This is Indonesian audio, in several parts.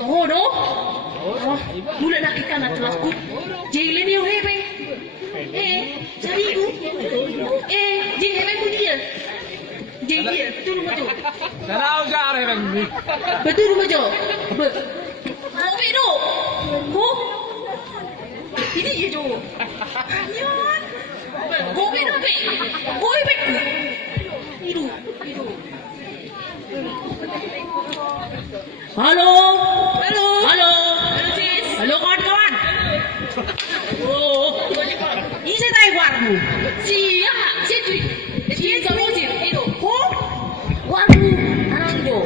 Oh, no? Mula nakita na tulakot. Jailen yung hebe. Sabi ko. Jailen mo dia. Jailen, betul mo to. Sana ako siya kare lang. Betul mo to. Hobi do. Ho? Ini ya jo. Yan. Hobi do be. Hobi be. Idu. Halo. Sis. Halo kawan-kawan. Oh. Ini saya tahu warmu. Siapa? Siapa kamu sih? Itu. Oh. Warmu. Anak itu.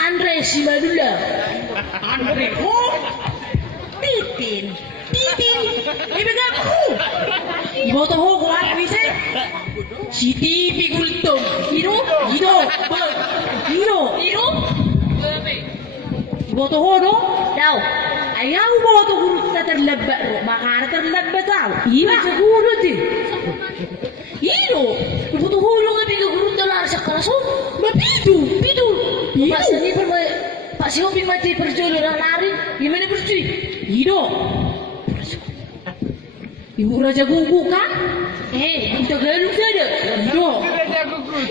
Andre Simadula. Andre. Oh. Titin. Ini aku. Ibu tahu kuat bisa. Si Tipi Gultung. Hiro. Ibu tahu no? Tahu. Ayah ibu tahu guru kita terlebat. Makanya terlebat tahu. Iya seguru sih. Hiro. Ibu tahu lo kan tiga guru telah sekelas. Begitu. Pas ini Pak Siopi mati perjuangan lari. Gimana bercuy? Hiro. Ibu Raja Gugu kan? Kita galu saja. Hiro.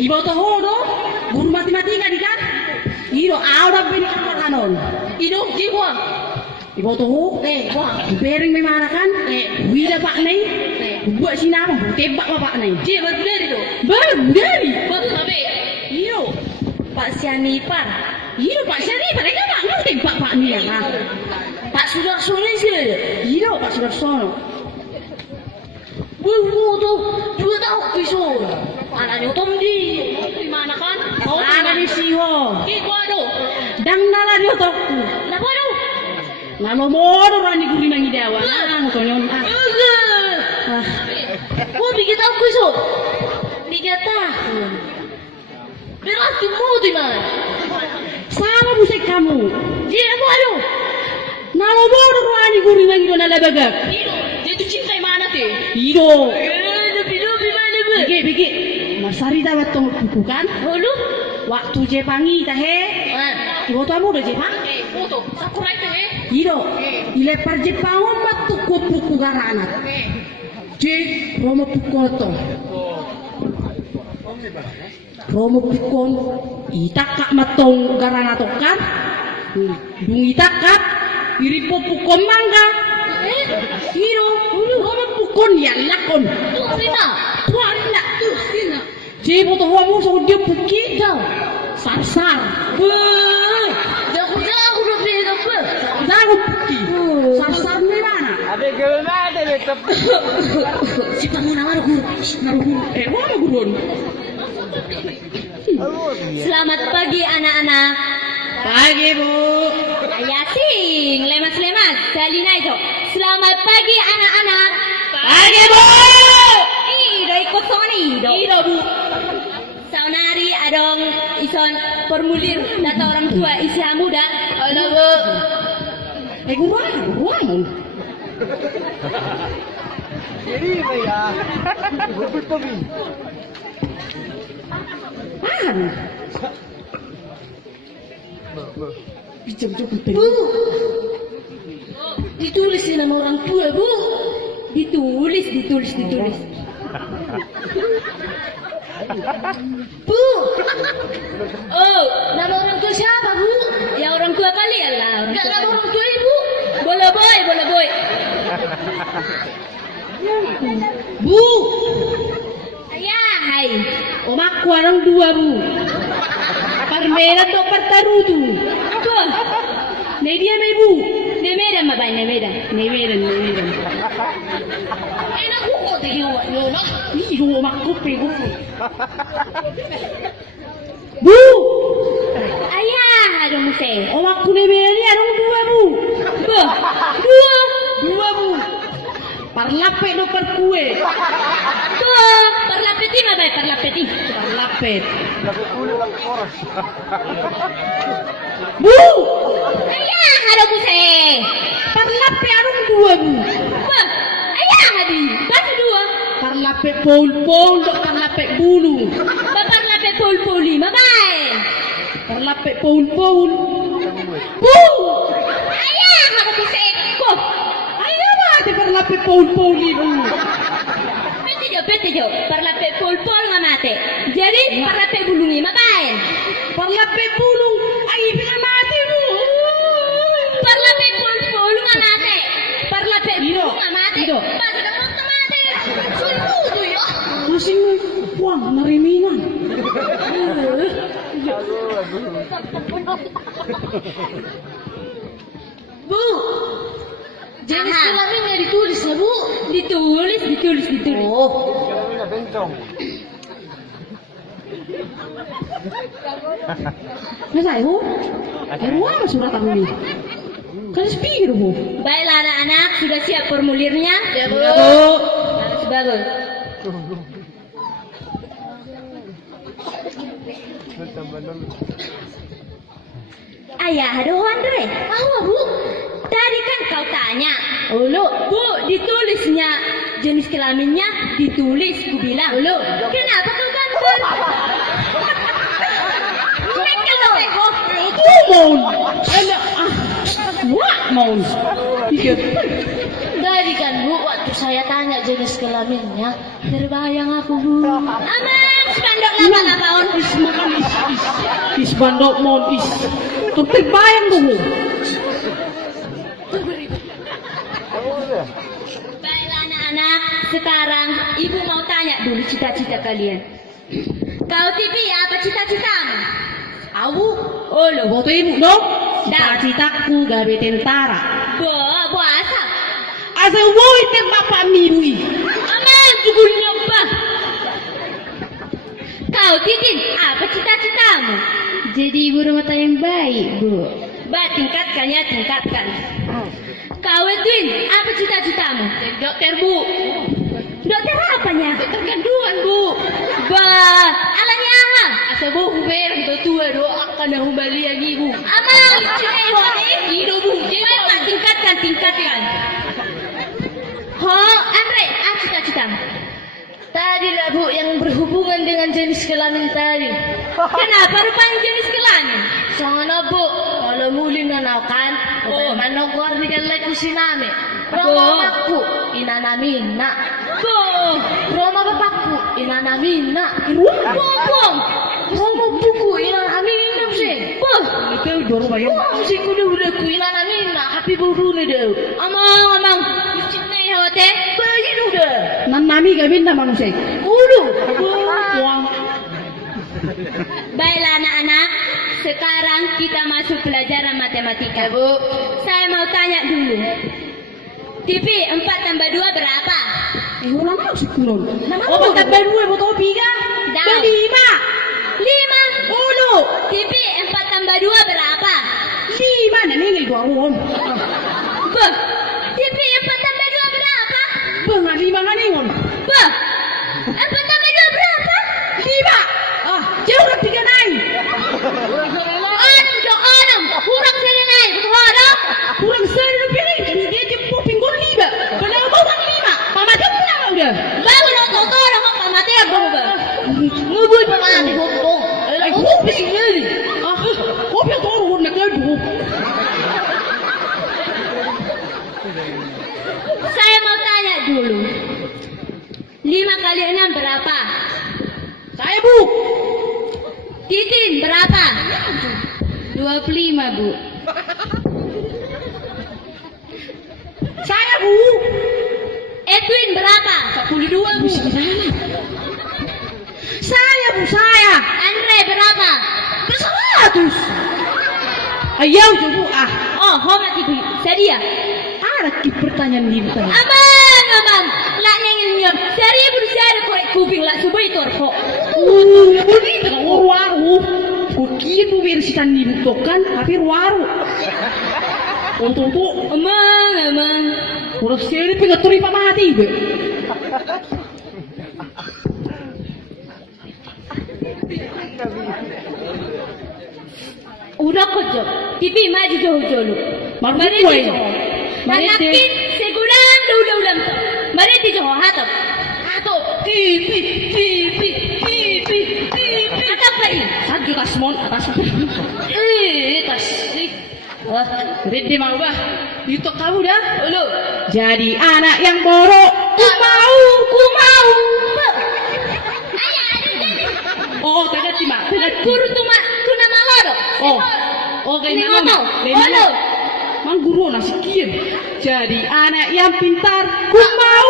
Ibu tahu no? Guru matematika di kan? Hiro, ahora bini kanon. Hiro, jiwa. Ibu tahu? Wah, bering memang kan? Wida pak nih. Buat sini apa? Tebak pak nih. Dia baru dari tu. Baru apa? Hiro, Pak Sianipar. Hiro, Pak Sianipar. Mereka pak nggak tebak pak nih ya? Pak Sudarsono sih. Hiro, Pak Sudarsono. Bu tu, juga tahu pisau. Anaknya Tom di mana kan? Ada di Siho. Di Kuado. Dang nala dia tokku. Nak Kuado. Ngano modo rani guri mangi dawa. Konyon. Oh, bikin tahu pisau. 3 tahun. Berarti mau di mana? Sama musik kamu. Dia Kuado. Ngano modo rani guri mangi dawa nala bagak. Dia tu cinta mana teh? Hidup. Bigi. Masari dah waktu buku kan? Lalu waktu Jepangi dah Ibu tahu udah Jepang? Foto. Sakurai dah Hidup. Dilepar Jepang waktu buku garanat. Romo Pukoto. Romo Pukon. Itakak matong garanat kan? Dung itakak. Iripo Pukon mangga. Hiro, Romo Pukon yang lakon. Tuarina. Jadi foto kamu sama dia bukit dah. Sar. Jauh udah beli apa? Jauh bukit. Sar ni mana? Ada gelana ada tetap. Si kamu naruh guru. Mana gurun? Selamat pagi anak-anak. Pagi Bu. Yasin, lemas. Salina itu. Selamat pagi anak-anak. Pagi Bu. Dari kosoni. Iya Bu. Saunari adong ison formulir data orang tua usia muda. Ada Bu. Gurang. Jadi ya. Betul. Bu, ditulis nama orang tua Bu. Ditulis. Bu. Oh, Nama orang tua siapa Bu? ya orang tua kalian lah. Enggak nama orang tua Ibu. Bola boy. Bu. Ayah, hai. Omakku orang 2 Bu. Parmena atau pertaru tu. Tuh, Dia mai Bu. Nemedan mabay, Nemedan. Nemedan. Enak ko ko tayo no. Iro makko pego. Bu. Ayah, adong se. Omakku Nemedan ni adong 2 Bu. Dua Bu. Parlapet do per kue. Tuh, parlapeti mabay, parlapeti. Parlapet. Dapat kulit lang oras. Bu, Ayah ada buse. parlape arung dua bu. Wah, ayah hadi. Batu dua. Parlape pol dok parlape bulu. Bapak lape pol lima baik. Parlape pol. Bu, Ayah ada buse. Kok? ayo mati parlape pol ibu. Pete jo. Parlape pol ngamate. Jadi parlape bulungi mabain. Parlape bulu, ayo bisa mati bu. Parlape pol ngamate. Parlape Iro, bulu ngamate. Iro. Pas ada mau ngamate. Suruh tuh yo. Pusing lu, wah narimingan. Bu, jenis kelaminnya ditulis ya bu? Ditulis. Oh, Kelaminnya bencong. nasa ibu? Ruang surat aku ini. Kan speaker bu. Baiklah anak-anak, sudah siap formulirnya? Ya bu. Bagus. Ayah, ada Andre. Apa bu? Tadi kan kau tanya. Ulu, bu, ditulisnya jenis kelaminnya ditulis. Ku bilang. Ulu, kenapa kau gambar? Mereka teko. Itu mau. Wah mau. Iya. Tadi kan bu, waktu saya tanya jenis kelaminnya, terbayang aku bu. Aman, spanduk lapa-lapaon. Is makan is bandok mau is. Tuh terbayang dulu. Baiklah anak-anak, sekarang ibu mau tanya dulu cita-cita kalian. Kau TV apa cita-citamu? Aku, oh lo foto ibu dong. Dah. Cita-citaku gawe tentara. Bo asap. Asal woi bapak mirui. Aman, jugul nyoba. Kau Titin, apa cita-citamu? Jadi ibu rumah tangga yang baik, Bu. Tingkatkan ya, tingkatkan. Kau Edwin, apa cita-citamu? Dokter, Bu. Dokter apanya? Dokter kandungan, Bu. Alanya apa? Asa Bu, uber, tua doa akan aku balik lagi, Bu. Aman, hidup, Bu. Tingkatkan. Andre, apa cita-citamu? Tadi lah Bu yang berhubungan dengan jenis kelamin tadi. Kenapa rupanya jenis kelamin? Sana Bu, kalau muli nanakan, manokor di kalai kusinami. Roma bapakku inanamina. Roma bapakku inanamina. Bom. Roma buku inanamina sih. Itu doro bayo. Si kuda ku inanamina, tapi buru ni deh. Amang. Cine hote, pergi udah. Nan nami gamin na manusia. Ulu. Wah. Baiklah anak-anak, sekarang kita masuk pelajaran matematika. Bu, saya mau tanya dulu. TV 4 tambah 2 berapa? Ulang mau sih kurang. Oh, tambah dua betul tiga. Dah. Jadi lima. 5. Ulu. TV 4 tambah 2 berapa? Lima na ningil dua orang. Beh, TV 4 tambah 2 berapa? Bengar lima nga ningon. Beh, 4 tambah 2 berapa? Lima. Ah, jauh na tiga nai. Orang, kurang sini naik, betul ada? Kurang seri na piring. Dia jemput pinggul lima. Kalau mau bang lima. Mama dia pulang udah. Baru nonton orang apa mati apa ba? Ngubul pa mati ko. Ay, kopi sendiri. Ah, kopi yang turun na gado. Saya mau tanya dulu. 5 kali 6 berapa? Saya bu. Titin berapa? 25 Bu. Saya bu. Edwin berapa? 12 bu. Saya bu, saya. Andre berapa? 100. Ayaw bu ah. Oh, hormat Ibu. Sedia. Ada ki pertanyaan di tanya. Aman. Lak nengin nyom. Seri ibu seri korek kuping lak subuh itu kok. Ini dengan waru. Kukian bu versitan di butokan, tapi waru. Untuk Aman. kurang seri pengaturi pak mati bu. Udah kojo. TV maju jauh-jauh. Marunong ko eh. Hanapin segulang ulam to. Mariti jo hatap. Hatap. TV. Hatap pa rin. Sadyo tasmon atas. Tas. Ready mau ba? Dito kamu dah. Ulo. Jadi anak yang borok. Ku mau. Oh, tidak timak. Tidak Guru tuma kuna maloro. Kay Ini nama. ngono. Kay nama. Ulo. Mang guru nasi kian. Jadi anak yang pintar. Ku mau.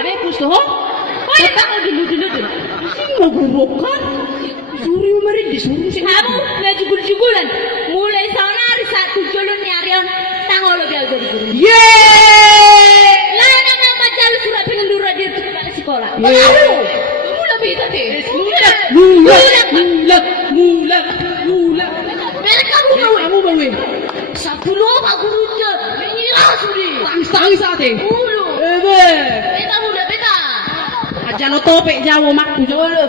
Mari pus tuh. Hoy, baka dulu. Sini mau guru kan? Suruh mari disuruh sih. Kamu na jugul-jugulan. Mulai sana hari satu jolon nyarion tangolo biar jadi guru. Yeay. Lah nama majalu surat pengendura di sekolah. Yeay. Kamu lebih tadi. Mulat. Mereka Kamu bawa. Sabulo aku ruja. Ini suri. Tangis ate. Ulu. Ebe. Beta muda beta. Aja no topek Jawa makku jolo.